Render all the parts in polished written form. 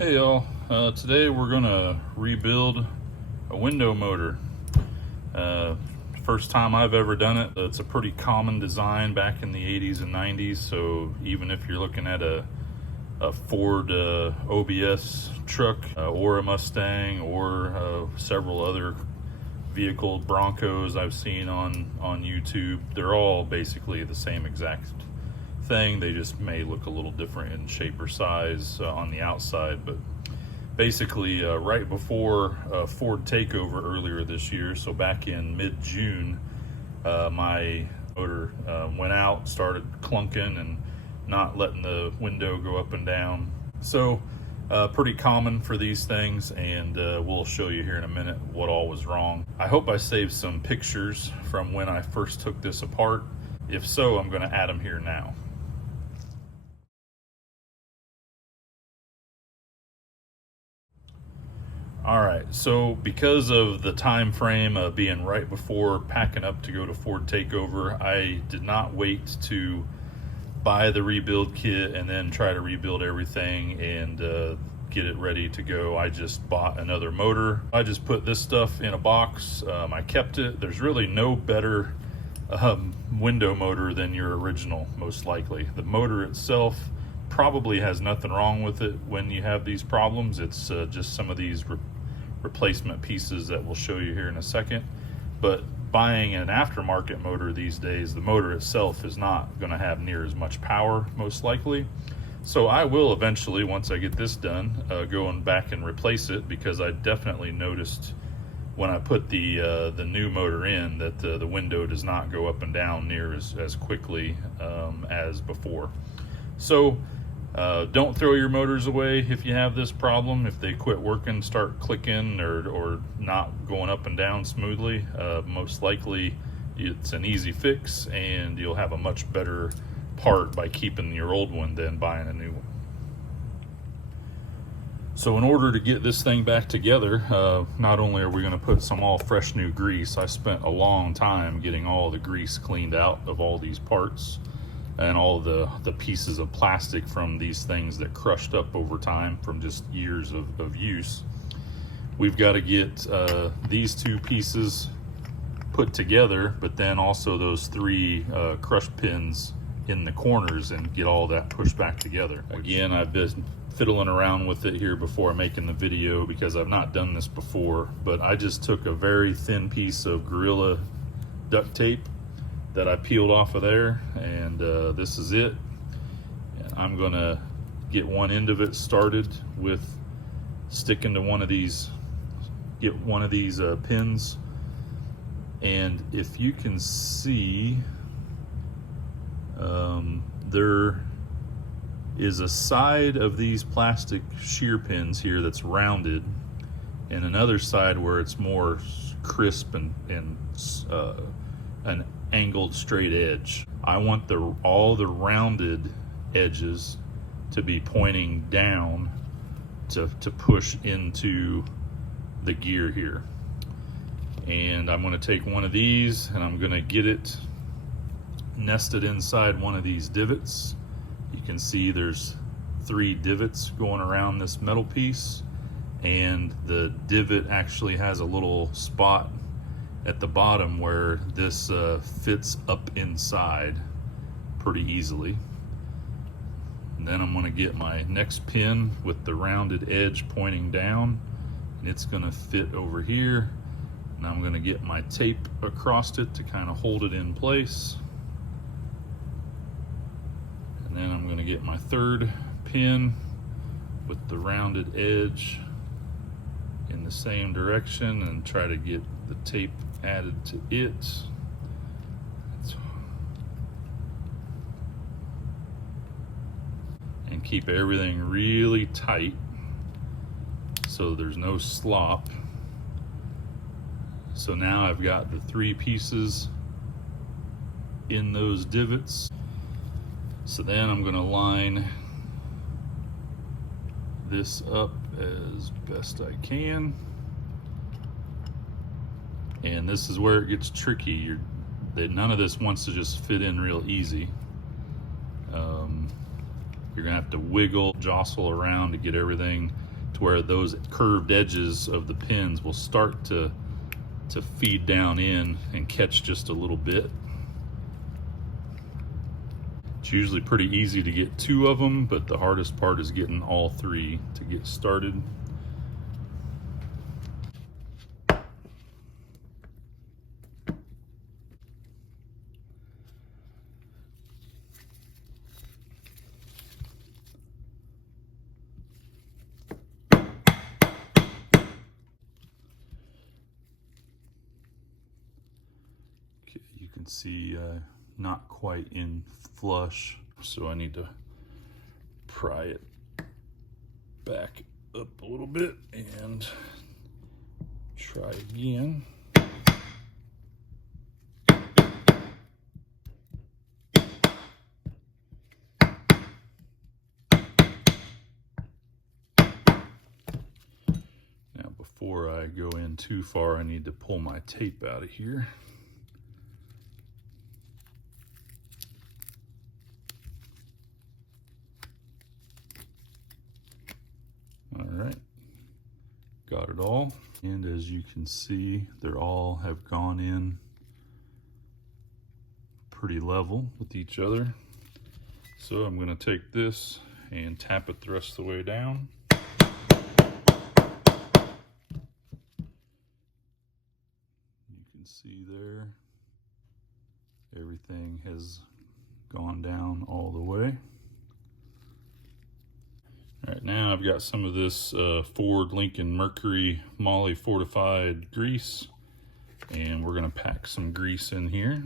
Hey y'all, today we're gonna rebuild a window motor. First time I've ever done it. It's a pretty common design back in the 80s and 90s, so even if you're looking at a Ford OBS truck or a Mustang or several other vehicle Broncos I've seen on YouTube, they're all basically the same exact thing. They just may look a little different in shape or size on the outside, but basically right before Ford takeover earlier this year, so back in mid-June, my motor went out, started clunking and not letting the window go up and down. So pretty common for these things, and we'll show you here in a minute what all was wrong. I hope I saved some pictures from when I first took this apart. If so, I'm going to add them here now. All right, so because of the time frame being right before packing up to go to Ford takeover, I did not wait to buy the rebuild kit and then try to rebuild everything and get it ready to go. I just bought another motor. I just put this stuff in a box. I kept it. There's really no better window motor than your original, most likely. The motor itself probably has nothing wrong with it when you have these problems. It's just some of these replacement pieces that we'll show you here in a second. But buying an aftermarket motor these days, the motor itself is not going to have near as much power, most likely. So I will eventually, once I get this done, go back and replace it, because I definitely noticed when I put the new motor in that the window does not go up and down near as quickly as before. So don't throw your motors away if you have this problem. If they quit working, start clicking, or not going up and down smoothly, most likely it's an easy fix, and you'll have a much better part by keeping your old one than buying a new one. So in order to get this thing back together, not only are we going to put some all fresh new grease. I spent a long time getting all the grease cleaned out of all these parts and all the pieces of plastic from these things that crushed up over time from just years of use. We've got to get these two pieces put together, but then also those three crush pins in the corners, and get all that pushed back together. Again, I've been fiddling around with it here before making the video because I've not done this before, but I just took a very thin piece of Gorilla duct tape that I peeled off of there, and this is it. And I'm gonna get one end of it started with sticking to one of these, get one of these pins. And if you can see, there is a side of these plastic shear pins here that's rounded, and another side where it's more crisp and an angled straight edge. I want all the rounded edges to be pointing down to push into the gear here. And I'm going to take one of these and I'm going to get it nested inside one of these divots. You can see there's 3 divots going around this metal piece, and the divot actually has a little spot at the bottom where this fits up inside pretty easily. And then I'm going to get my next pin with the rounded edge pointing down, and it's going to fit over here. And I'm going to get my tape across it to kind of hold it in place. And then I'm going to get my third pin with the rounded edge in the same direction and try to get the tape added to it. And keep everything really tight so there's no slop. So now I've got the 3 pieces in those divots. So then I'm going to line this up as best I can. And this is where it gets tricky. None of this wants to just fit in real easy. You're gonna have to wiggle, jostle around to get everything to where those curved edges of the pins will start to feed down in and catch just a little bit. It's usually pretty easy to get 2 of them, but the hardest part is getting all 3 to get started. Okay, you can see not quite in flush, so I need to pry it back up a little bit and try again. Now before I go in too far, I need to pull my tape out of here. All right, got it all. And as you can see, they're all have gone in pretty level with each other. So I'm gonna take this and tap it the rest of the way down. You can see there, everything has gone down all the way. All right, now I've got some of this Ford Lincoln Mercury Moly fortified grease, and we're gonna pack some grease in here.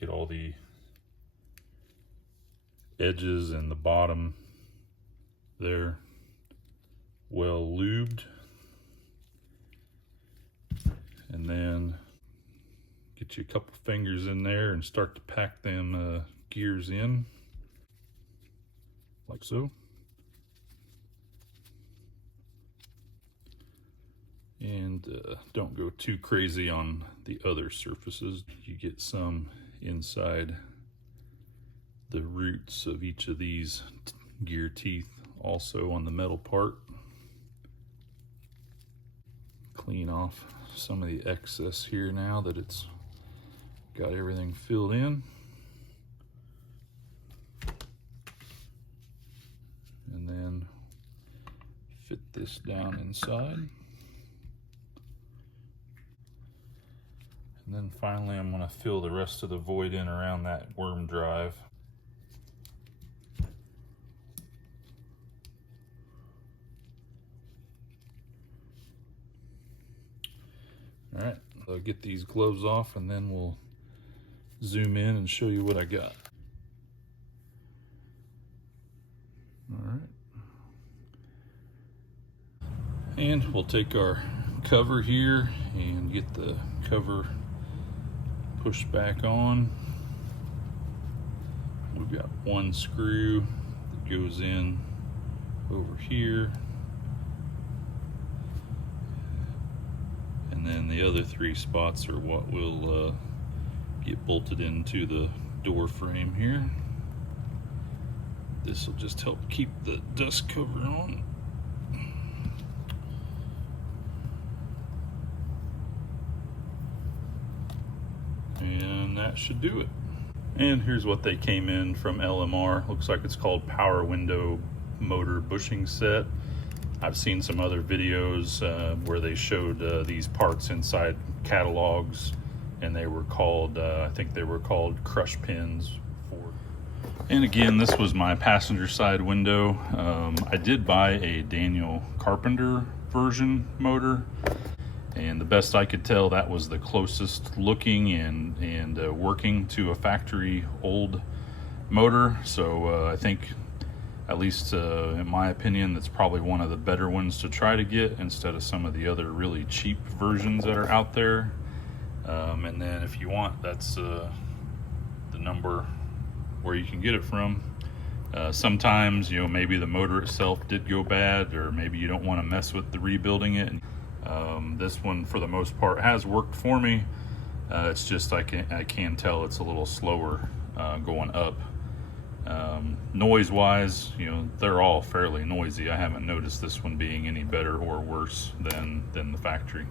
Get all the edges and the bottom there well lubed. And then get you a couple fingers in there and start to pack them gears in, like so. And don't go too crazy on the other surfaces. You get some inside the roots of each of these gear teeth, also on the metal part. Clean off some of the excess here now that it's got everything filled in. And then fit this down inside. And then finally I'm going to fill the rest of the void in around that worm drive. All right, I'll get these gloves off and then we'll zoom in and show you what I got. All right. And we'll take our cover here and get the cover pushed back on. We've got one screw that goes in over here. And then the other 3 spots are what will get bolted into the door frame here. This will just help keep the dust cover on. And that should do it. And here's what they came in from LMR. Looks like it's called Power Window Motor Bushing Set. I've seen some other videos where they showed these parts inside catalogs, and they were called, I think they were called crush pins. And again, this was my passenger side window. I did buy a Daniel Carpenter version motor, and the best I could tell, that was the closest looking and working to a factory old motor. So I think, at least in my opinion, that's probably one of the better ones to try to get instead of some of the other really cheap versions that are out there. And then if you want, that's the number where you can get it from. Sometimes, you know, maybe the motor itself did go bad, or maybe you don't want to mess with the rebuilding it. This one, for the most part, has worked for me. It's just I can tell it's a little slower going up. Noise wise, you know, they're all fairly noisy. I haven't noticed this one being any better or worse than the factory.